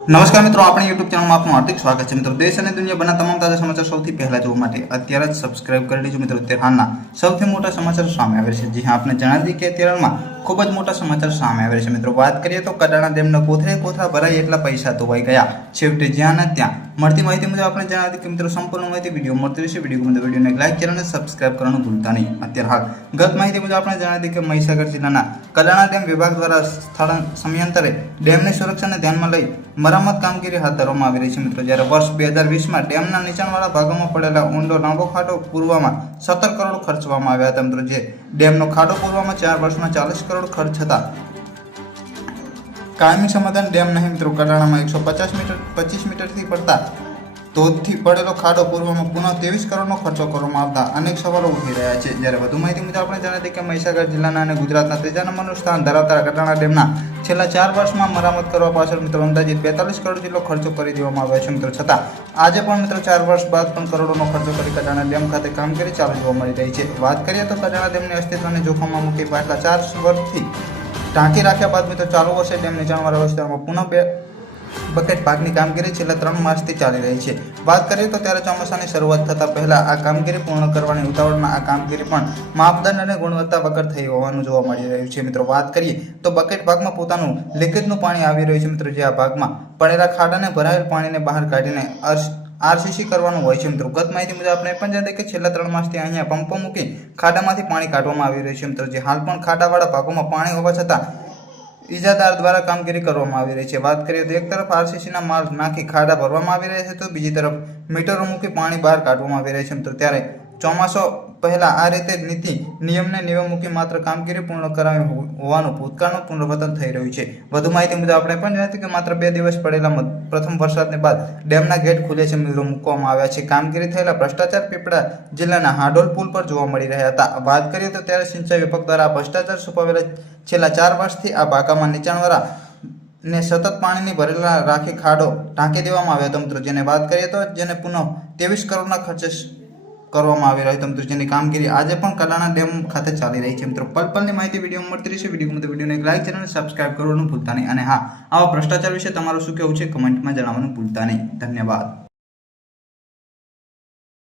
નમસ્કાર મિત્રો, આપણી YouTube ચેનલમાં આપનું હાર્દિક સ્વાગત છે। મિત્રો, દેશ અને દુનિયાભરના તમામ તાજા સમાચાર સૌથી પહેલા જોવા માટે અત્યારે જ સબસ્ક્રાઇબ કરી લેજો। મિત્રો, અત્યારે હાલના સૌથી મોટા સમાચાર સામે આવે છે। જી હા, આપણે જણાવી દઈએ કે અત્યારમાં ખૂબ જ મોટા સમાચાર સામે આવે છે। મિત્રો, વાત કરીએ તો કડાણા ડેમના કોથળા ભરાય એટલા પૈસા ધોવાઈ ગયા। છેવટે જ્યાં ને ત્યાં મળતી માહિતી મુજબ આપણે જણાવી દઈએ કે મિત્રો સંપૂર્ણ માહિતી વિડીયો મળતી રહેશે। વિડીયોને લાઈક ચેનલને સબસ્ક્રાઇબ કરવાનું ભૂલતા નહીં। અત્યારે હાલ ગત માહિતી મુજબ આપણે જણાવી દઈએ કે મહીસાગર જિલ્લાના કડાણા ડેમ વિભાગ દ્વારા સ્થળ સમયાંતરે ડેમની સુરક્ષાને ધ્યાનમાં લઈ મરામત કામગીરી હાથ ધરવામાં આવી રહી છે। મિત્રો, જ્યારે વર્ષ 2020માં ડેમના નીચાણવાળા ભાગોમાં પડેલા ઊંડો લાંબો ખાડો પૂરવામાં 17 કરોડ ખર્ચવામાં આવ્યા હતા। મિત્રો, જે ડેમનો ખાડો પૂરવામાં 4 વર્ષમાં 40 કરોડ ખર્ચ હતા। કાયમી સમાધાન ડેમ નહીં મિત્રો, કડાણામાં 125 મીટરથી પડતા ધોધથી પડેલો ખાડો પૂરવામાં પુનઃ 23 કરોડનો ખર્ચો કરવામાં આવતા અનેક સવાલો ઉઠી રહ્યા છે। જ્યારે વધુ માહિતી મુજબ આપણે જણાવી દઈએ કે મહીસાગર જિલ્લાના અને ગુજરાતના ત્રીજા નંબરનું સ્થાન ધરાવતા કડાણા ડેમના છેલ્લા 4 વર્ષમાં મરામત કરવા પાછળ મિત્રો અંદાજિત 42 કરોડ જેટલો ખર્ચો કરી દેવામાં આવ્યો છે। મિત્રો, છતાં આજે પણ મિત્રો 4 વર્ષ બાદ પણ કરોડોનો ખર્ચો કરી કડાણા ડેમ ખાતે કામગીરી ચાલુ જોવા મળી રહી છે। વાત કરીએ તો કડાણા ડેમની અસ્તિત્વને જોખમમાં મૂકી પાછલા 4 વર્ષથી ઢાંકી રાખ્યા બાદ મિત્રો ચાલુ વર્ષે ડેમ નીચાણવાળા વિસ્તારમાં પુનઃ બકેટ ભાગની કામગીરી છેલ્લા 3 માસથી ચાલી રહી છે। વાત કરીએ તો ત્યારે ચોમાસાની શરૂઆત થતાં પહેલા આ કામગીરી પૂર્ણ કરવાની ઉતાવળમાં આ કામગીરી પણ માપદંડ અને ગુણવત્તા વગર થઈ હોવાનું જોવા મળી રહ્યું છે। મિત્રો, વાત કરીએ તો બકેટ ભાગમાં પોતાનું લીકેજનું પાણી આવી રહ્યું છે। મિત્રો, જે આ ભાગમાં પડેલા ખાડાને ભરાયેલ પાણીને બહાર કાઢીને આરસીસી કરવાનું હોય છે। મિત્રો, ગત માહિતી મુજબ આપણે પણ જાણીએ કે છેલ્લા 3 માસથી અહીંયા પંપો મૂકી ખાડામાંથી પાણી કાઢવામાં આવી રહ્યું છે। મિત્રો, જે હાલ પણ ખાડાવાળા ભાગોમાં પાણી હોવા છતાં ઇજાદાર દ્વારા કામગીરી કરવામાં આવી રહી છે। વાત કરીએ તો એક તરફ આરસીસીના માલ નાખી ખાડા ભરવામાં આવી રહ્યા છે તો બીજી તરફ મીટરો મૂકી પાણી બહાર કાઢવામાં આવી રહ્યા છે। મિત્રો, ત્યારે ચોમાસો પહેલા આ રીતે નીતિ નિયમને નિયમ મૂકી માત્ર કામગીરી પૂર્ણ કરાવી હોવાનું ભૂતકાળનું પુનરાવર્તન થઈ રહ્યું છે। વધુ માહિતી મુજબ આપણે પણ જાણીએ કે માત્ર 2 દિવસ પડેલા પ્રથમ વરસાદને બાદ ડેમના ગેટ ખુલે છે, મિત્રો મૂકવામાં આવ્યા છે। કામગીરી થયેલા ભ્રષ્ટાચાર પીપળા જિલ્લાના હાડોલ પુલ પર જોવા મળી રહ્યા હતા। વાત કરીએ તો ત્યારે સિંચાઈ વિભાગ દ્વારા ભ્રષ્ટાચાર છુપાવેલા છેલ્લા 4 વર્ષથી આ ભાગમાં નીચાણવાળા ને સતત પાણીની ભરેલા રાખી ખાડો ઢાંકી દેવામાં આવ્યો હતો। મિત્રો, જેને વાત કરીએ તો જેને પુનઃ 23 કરોડના ખર્ચે કરવામાં આવી રહ્યો હતો। મિત્રો, જેની કામગીરી આજે પણ કડાણા ડેમ ખાતે ચાલી રહી છે। મિત્રો, પલની માહિતી વિડીયો મળતી રહેશે। વિડીયોને એક લાઈક ચેનલને સબસ્ક્રાઇબ કરવાનું ભૂલતા નહીં। અને હા, આવા ભ્રષ્ટાચાર વિશે તમારું શું કહેવું છે કમેન્ટમાં જણાવવાનું ભૂલતા નહીં। ધન્યવાદ।